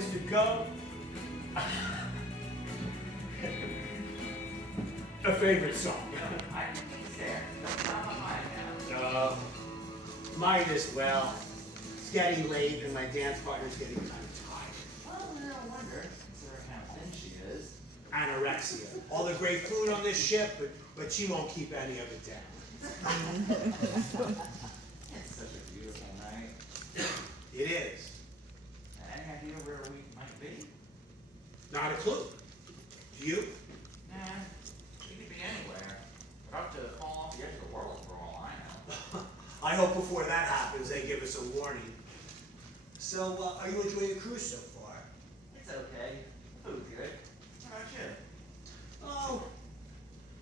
Mr. Go. A favorite song. I think he's there. That's not on mine now. Might as well. It's getting late and my dance partner's getting kind of tired. Well, no wonder, considering how thin she is. Anorexia. All the great food on this ship, but she won't keep any of it down. It's such a beautiful night. It is. Any idea where we might be? Not a clue. Do you? Nah, we could be anywhere. We're about to fall off the edge of the world for all I know. I hope before that happens they give us a warning. So, are you enjoying the cruise so far? It's okay. Food's good. How about you? Oh,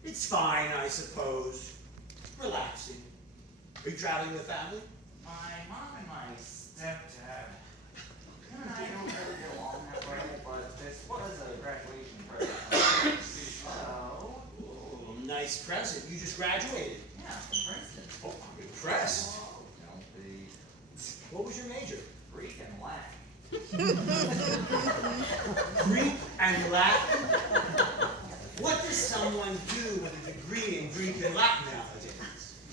it's fine, I suppose. Relaxing. Are you traveling with family? My mom and my stepdad. Him and I don't really get along that way, but this was a graduation present. So, Oh, nice present. You just graduated. yeah, for instance. Oh, I'm impressed. Oh, don't be. What was your major? Greek and Latin. Greek and Latin? What does someone do with a degree in Greek and Latin nowadays?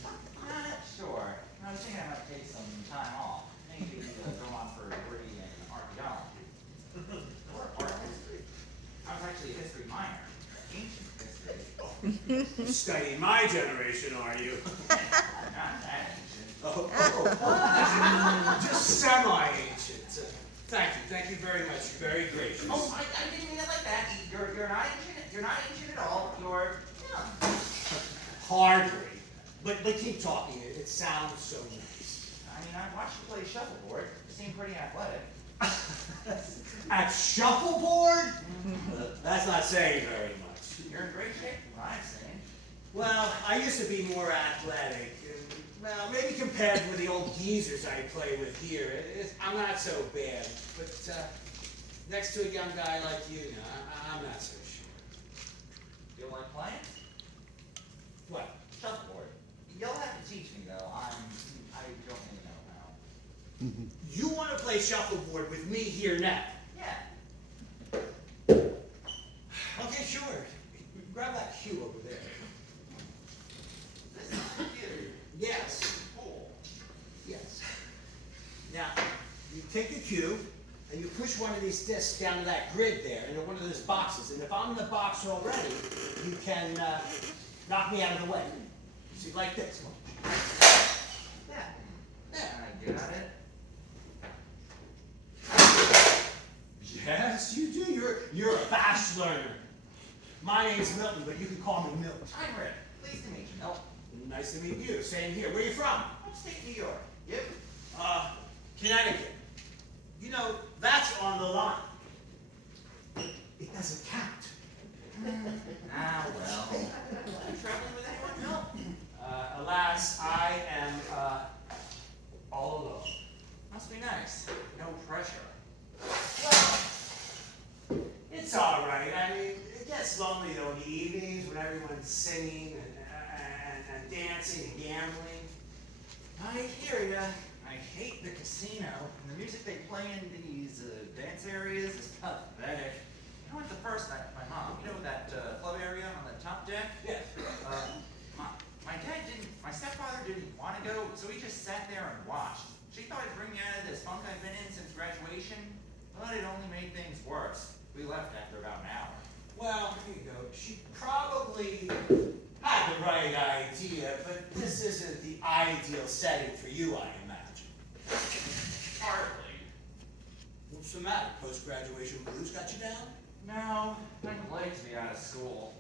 Not sure. I was thinking I might take some time off. Maybe go on for a degree in archaeology. Or art history. I was actually a history minor. Ancient history. You're studying my generation, are you? Not that ancient. Oh. Just semi-ancient. Thank you very much. Very gracious. Oh, I didn't mean it like that. You're not ancient. You're not ancient at all. You're young. Hardly. But keep talking. It sounds so nice. I mean, I watched you play shuffleboard. You seem pretty athletic. At shuffleboard? That's not saying very much. You're in great shape, from what I've seen. Well, I used to be more athletic. Well, maybe compared with the old geezers I play with here, I'm not so bad. But next to a young guy like you, I'm not so sure. You like playing? What? Shuffleboard. You'll have to teach me though. I don't really know how. You want to play shuffleboard with me here now? Yeah. Okay, sure. Grab that cue over there. This is the computer. Yes. Cool. Yes. Now, you take the cue, and you push one of these discs down to that grid there, into one of those boxes. And if I'm in the box already, you can knock me out of the way. See, like this. Yeah. Yeah. Am I good at it? Yes, you do. You're a fast learner. My name's Milton, but you can call me Milt. I'm Rick. Pleased to meet you, Milt. Nice to meet you. Same here. Where are you from? Upstate New York. You? Connecticut. You know, that's on the line. It doesn't count. Ah, well. You traveling with anyone, Milt? Alas, I am all alone. Must be nice. No pressure. Well, it's all right. I mean, it gets lonely though in the evenings when everyone's singing and dancing and gambling. I hear ya. I hate the casino. And the music they play in these dance areas is pathetic. You know, at the first night with my mom, you know that club area on the top deck? Yeah. My stepfather didn't want to go, so he just sat there and watched. She thought he'd bring me out of this funk I've been in since graduation, but it only made things worse. We left after about an hour. Well, here you go. She probably had the right idea, but this isn't the ideal setting for you, I imagine. Hardly. What's the matter? Post-graduation blues got you down? No, I would like to be out of school.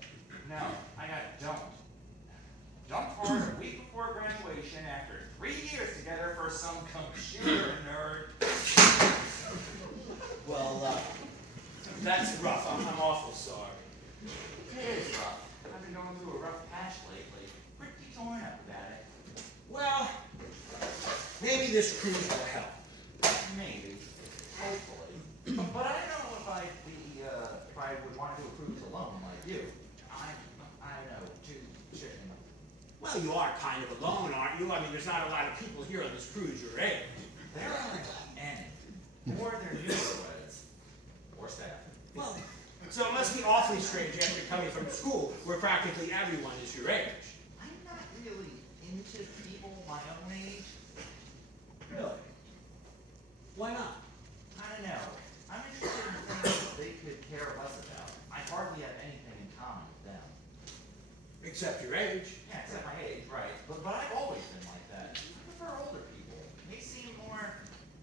No, I got dumped. Dumped for it a week before graduation after 3 years together for some computer nerd. Well, that's rough. I'm awful sorry. It is rough. I've been going through a rough patch lately. Pretty torn up about it. Well, maybe this cruise will help. Maybe. Hopefully. But I don't know if I'd be, if I would want to do a cruise alone like you. I know, too chicken. Well, you are kind of alone, aren't you? I mean, there's not a lot of people here on this cruise your age. There aren't any. Or they're newlyweds. awfully strange after coming from school where practically everyone is your age. I'm not really into people my own age. Really? Why not? I don't know. I'm interested in things that they could care less about. I hardly have anything in common with them. Except your age. Yeah, except my age, right. But I've always been like that. I prefer older people. They seem more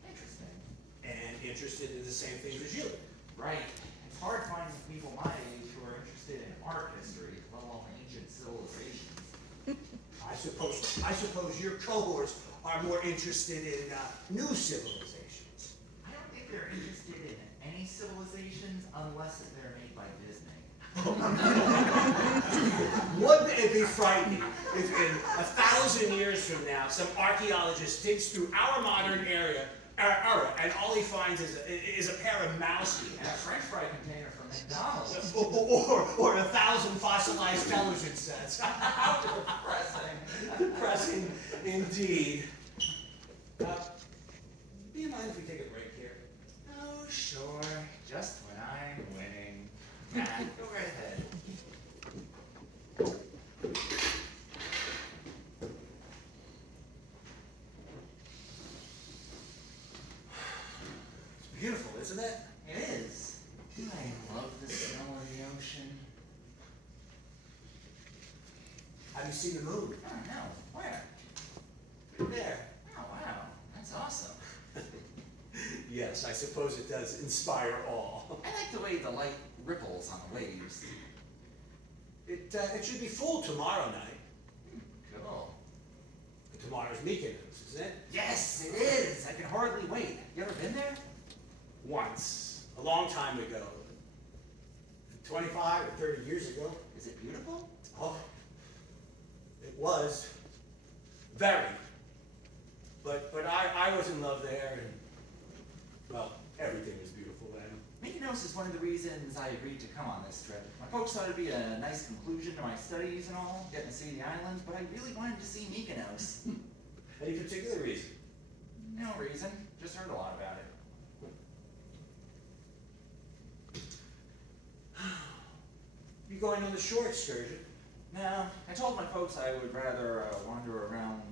interesting. And interested in the same things as you. Right. It's hard finding people my age who are interested in art history, let alone ancient civilizations. I suppose your cohorts are more interested in new civilizations. I don't think they're interested in any civilizations unless they're made by Disney. Wouldn't it be frightening if in 1,000 years from now some archaeologist digs through our modern era and all he finds is a pair of mouse ears? And a French fry container from McDonald's. Or 1,000 fossilized television sets. How depressing. Depressing indeed. Do you mind if we take a break here? Oh, sure. Just when I'm winning. Nah, go right ahead. It's beautiful, isn't it? It is. I love the smell of the ocean. Have you seen the moon? Oh, no. Where? There. Oh, wow. That's awesome. Yes, I suppose it does inspire awe. I like the way the light ripples on the waves. It should be full tomorrow night. Cool. Tomorrow's Mykonos, isn't it? Yes, it is. I can hardly wait. You ever been there? Once, a long time ago. 25 or 30 years ago. Is it beautiful? Oh, it was. Very. But I was in love there, and, well, everything was beautiful then. Mykonos is one of the reasons I agreed to come on this trip. My folks thought it'd be a nice conclusion to my studies and all, getting to see the island, but I really wanted to see Mykonos. Any particular reason? No reason, just heard a lot about it. You going on the shore excursion? No, I told my folks I would rather wander around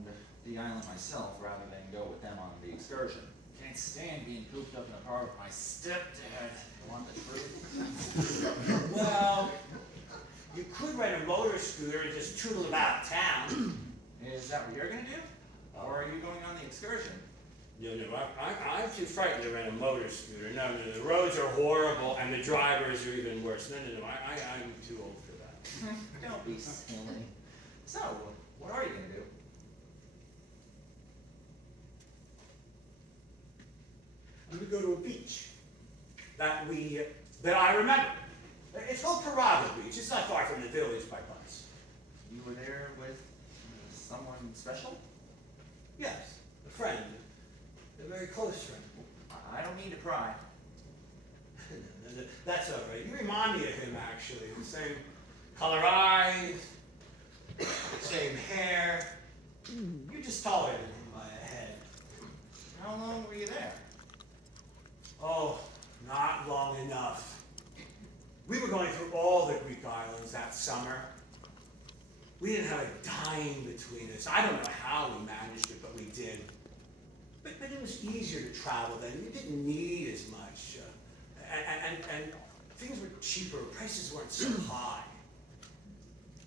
the island myself rather than go with them on the excursion. Can't stand being cooped up in a car with my stepdad. You want the truth? Well, you could rent a motor scooter and just tootle about town. Is that what you're gonna do? Or are you going on the excursion? No, I'm too frightened to rent a motor scooter. No, the roads are horrible and the drivers are even worse. No, I'm too old for that. Don't be silly. So, what are you gonna do? I'm gonna go to a beach that I remember. It's called Corchaug Beach. It's not far from the village by bus. You were there with someone special? Yes, a friend, a very close friend. I don't mean to pry. That's all right. You remind me of him actually. The same color eyes, same hair. You're just taller than him by a head. How long were you there? Oh, not long enough. We were going through all the Greek islands that summer. We didn't have a dime between us. I don't know how we managed it, but we did. But it was easier to travel then. We didn't need as much. And things were cheaper. Prices weren't so high.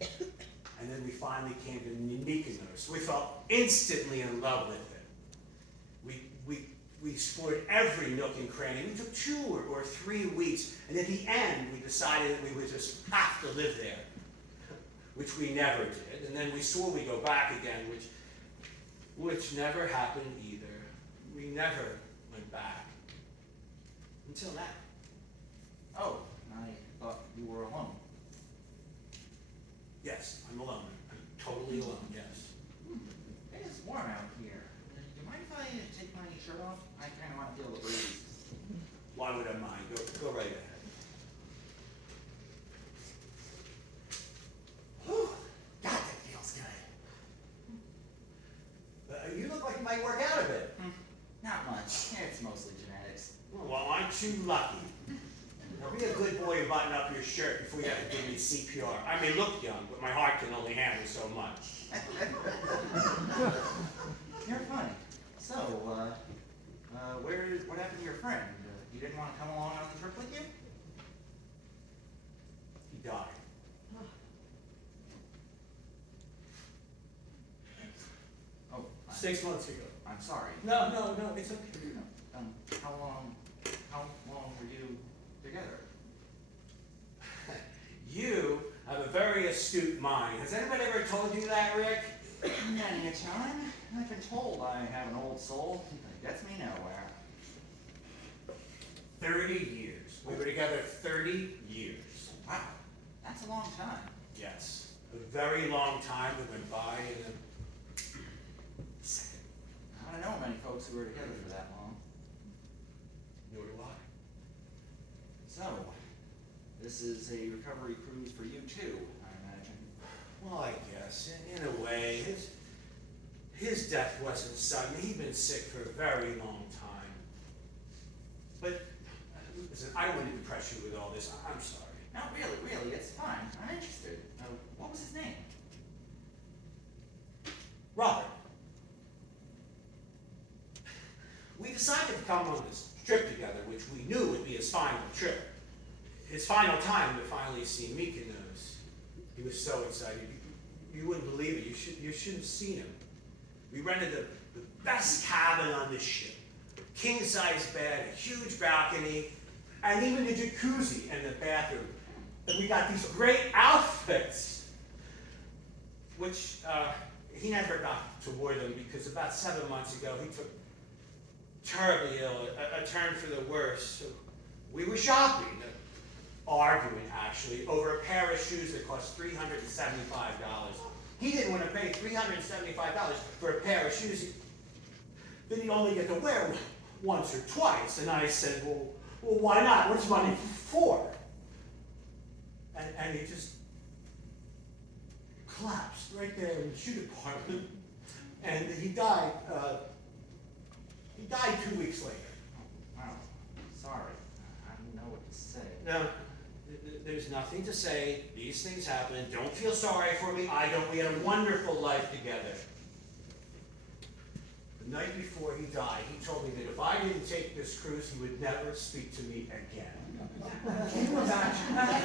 And then we finally came to Mykonos. We fell instantly in love with it. We explored every nook and cranny. We took 2 or 3 weeks, and at the end, we decided that we would just have to live there, which we never did. And then we swore we'd go back again, which never happened either. We never went back until now. Oh, I thought you were alone. Yes, I'm alone. I'm totally alone. Yes. It is warm out here. Do you mind if I take my shirt off? I kind of want to feel the breeze. Why would I mind? Go right ahead. Whew. God, that feels good. You look like you might work out a bit. Not much. It's mostly genetics. Well, aren't you lucky? Now be a good boy and button up your shirt before you have to give me CPR. I may look young, but my heart can only handle so much. You're funny. So, what happened to your friend? He didn't want to come along on the trip with you? He died. Oh, 6 months ago. I'm sorry. No, it's okay. How long were you together? You have a very astute mind. Has anybody ever told you that, Rick? Many a time. I've been told I have an old soul that gets me nowhere. 30 years. We were together 30 years. Wow, that's a long time. Yes. A very long time that went by in a second. I don't know many folks who were together for that long. Nor do I. So, this is a recovery cruise for you too, I imagine. Well, I guess, in a way. His death wasn't sudden. He'd been sick for a very long time. But, listen, I don't want to depress you with all this. I'm sorry. No, really, it's fine. I'm interested. What was his name? Robert. We decided to come on this trip together, which we knew would be his final trip. His final time to finally see Mykonos. He was so excited. You wouldn't believe it. You should have seen him. We rented the best cabin on this ship. King-size bed, a huge balcony, and even the jacuzzi and the bathroom. And we got these great outfits, which he never got to wear them because about 7 months ago he took terribly ill, a turn for the worse. So we were shopping, arguing actually, over a pair of shoes that cost $375. He didn't want to pay $375 for a pair of shoes that he'd only get to wear once or twice. And I said, well, why not? What's money for? And he just collapsed right there in the shoe department. And he died. He died 2 weeks later. Wow, sorry. I don't know what to say. No, there's nothing to say. These things happen. Don't feel sorry for me. I don't. We had a wonderful life together. The night before he died, he told me that if I didn't take this cruise, he would never speak to me again. Can you imagine that?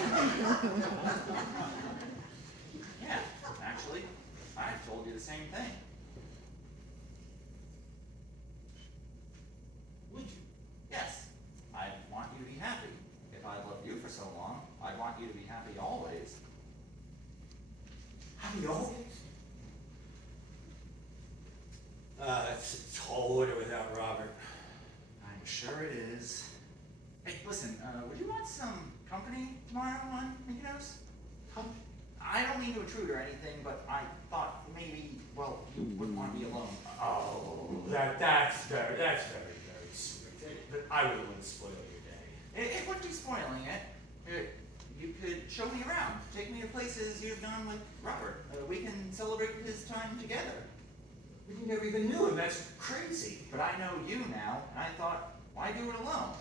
Yeah, actually, I told you the same thing. Would you? Yes, I want you to be happy. If I've loved you for so long, I want you to be happy always. Happy always? It's tall order without Robert. I'm sure it is. Hey, listen, would you want some company tomorrow on Mykonos? I don't mean to intrude or anything, but I thought maybe, well, you wouldn't want to be alone. Oh, that's very sweet. But I wouldn't want to spoil your day. It wouldn't be spoiling it. You could show me around, take me to places you've gone with Robert. We can celebrate his time together. You never even knew him. That's crazy. But I know you now, and I thought, why do it alone?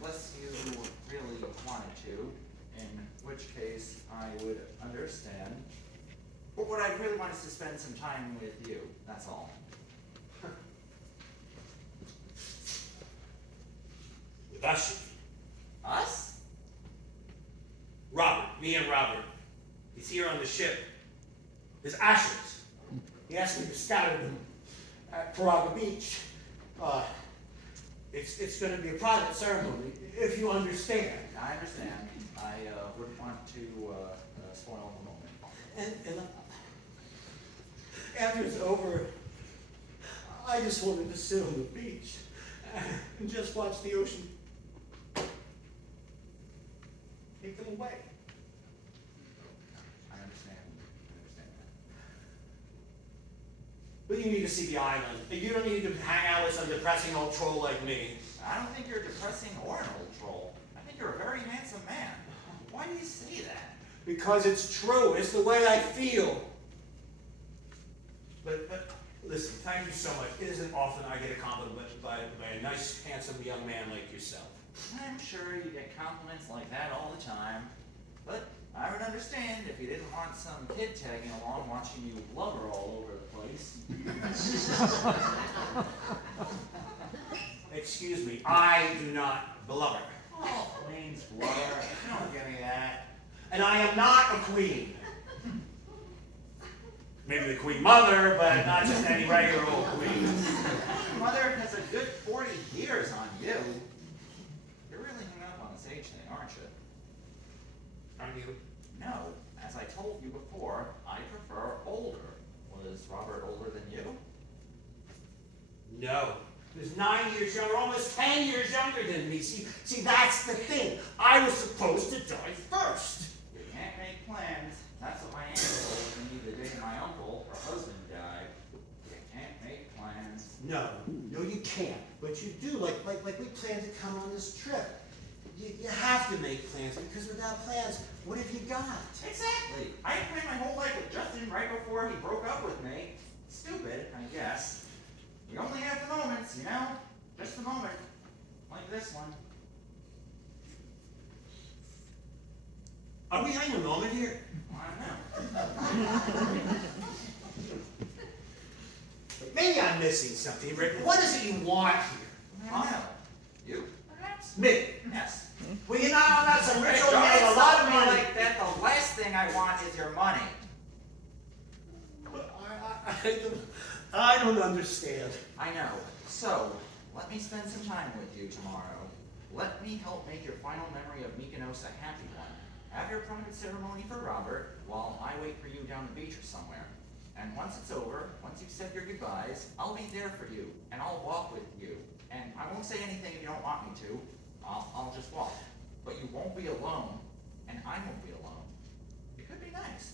Unless you really wanted to, in which case I would understand. But what I really want is to spend some time with you, that's all. With us? Us? Robert. Me and Robert. He's here on the ship. His ashes. He asked me to scatter them at Praga Beach. It's going to be a private ceremony, if you understand. I understand. I wouldn't want to spoil the moment. And after it's over, I just wanted to sit on the beach and just watch the ocean take them away. I understand that. But you need to see the island. You don't need to hang out with some depressing old troll like me. I don't think you're depressing or an old troll. I think you're a very handsome man. Why do you say that? Because it's true. It's the way I feel. But Listen, thank you so much. It isn't often I get a compliment by a nice, handsome young man like yourself. I'm sure you get compliments like that all the time. But I would understand if you didn't want some kid tagging along watching you blubber all over the place. Excuse me, I do not blubber. Oh, queens blubber. Don't give me that. And I am not a queen. Maybe the queen mother, but not just any regular old queen. Mother has a good 40 years on you. You're really hung up on this age thing, aren't you? Aren't you? No. As I told you before, I prefer older. Was Robert older than you? No. He was 9 years younger, almost 10 years younger than me. See, that's the thing. I was supposed to die first. You can't make plans. That's what my aunt told me the day my uncle, her husband, died. You can't make plans. No, you can't. But you do, like we planned to come on this trip. You have to make plans, because without plans, what have you got? Exactly. I planned my whole life with Justin right before he broke up with me. Stupid, I guess. We only have the moments, you know? Just a moment. Like this one. Are we having a moment here? I don't know. Maybe I'm missing something, Rick. What is it you want here? I don't know. You? Perhaps? Me? Yes. Well, you know, I'm not some rich old Don't man with a lot insult of me money. like that. The last thing I want is your money. I don't understand. I know. So, let me spend some time with you tomorrow. Let me help make your final memory of Mykonos a happy one. Have your private ceremony for Robert while I wait for you down the beach or somewhere. And once it's over, once you've said your goodbyes, I'll be there for you, and I'll walk with you. And I won't say anything if you don't want me to. I'll just walk. But you won't be alone, and I won't be alone. It could be nice.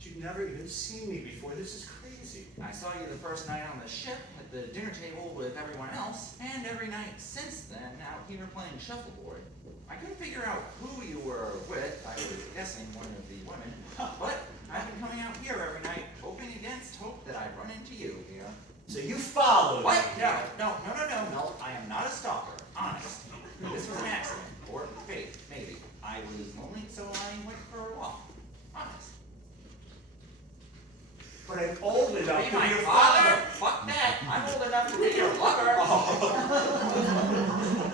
You've never even seen me before. This is crazy. I saw you the first night on the ship at the dinner table with everyone else, and every night since then out here playing shuffleboard. I couldn't figure out who you were with. I was guessing one of the women. But I've been coming out here every night, hoping against hope that I'd run into you here. So you followed What? me. No, Milt. I am not a stalker. Honest. This was an accident. Or fate, maybe. I was lonely, so I went for a walk. Honest. But I'm old enough Be to my be your father? father. Fuck that. I'm old enough to be your lover.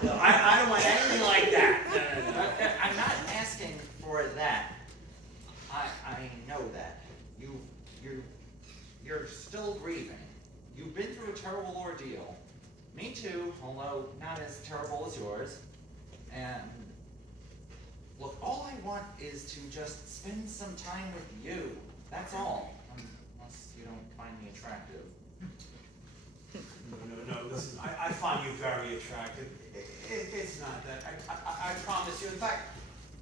No, I don't want anything like that. No. I'm not asking for that. I know that. You're still grieving. You've been through a terrible ordeal. Me too, although not as terrible as yours. And look, all I want is to just spend some time with you. That's all. Unless you don't find me attractive. No, listen, I find you very attractive. It's not that. I promise you. In fact,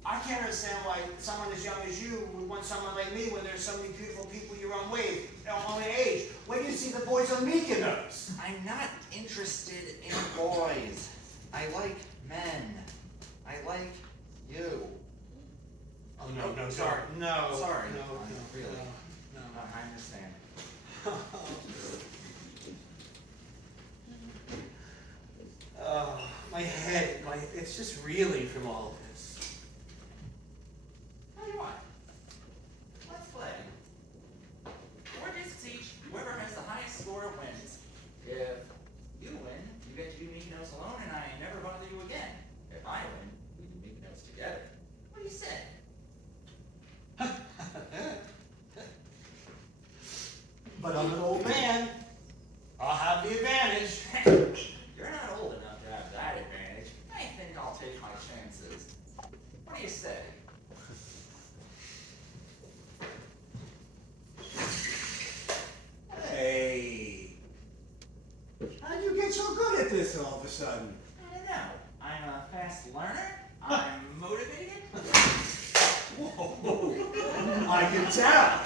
I can't understand why someone as young as you would want someone like me when there's so many beautiful people your own age. When you see the boys on Mykonos. I'm not interested in boys. I like men. I like you. Oh, no, sorry. No. Sorry. No, Really. No. I understand. Oh, my head, it's just reeling from all of this. Tell you what. Let's play. 4 discs each. Whoever has the highest score wins. If you win, you get to do Mykonos alone, and I never bother you again. If I win, we do Mykonos together. What do you say? But I'm an old man. I'll have the advantage. You're not old enough to have that advantage. I think I'll take my chances. What do you say? Hey. How do you get so good at this all of a sudden? I don't know. I'm a fast learner. I'm motivated. Whoa. I can tell.